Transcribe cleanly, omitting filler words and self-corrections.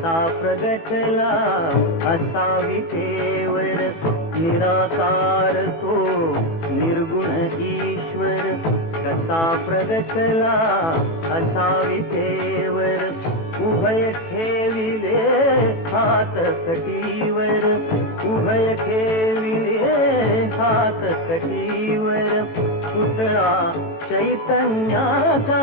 कसा प्रगटला असा विटेवर, निराकार तो निर्गुण ईश्वर. कसा प्रगटला असा विटेवर, उभय ठेविले हात कटीवर. उभय ठेविले हात कटीवर, पुतळा चैतन्याचा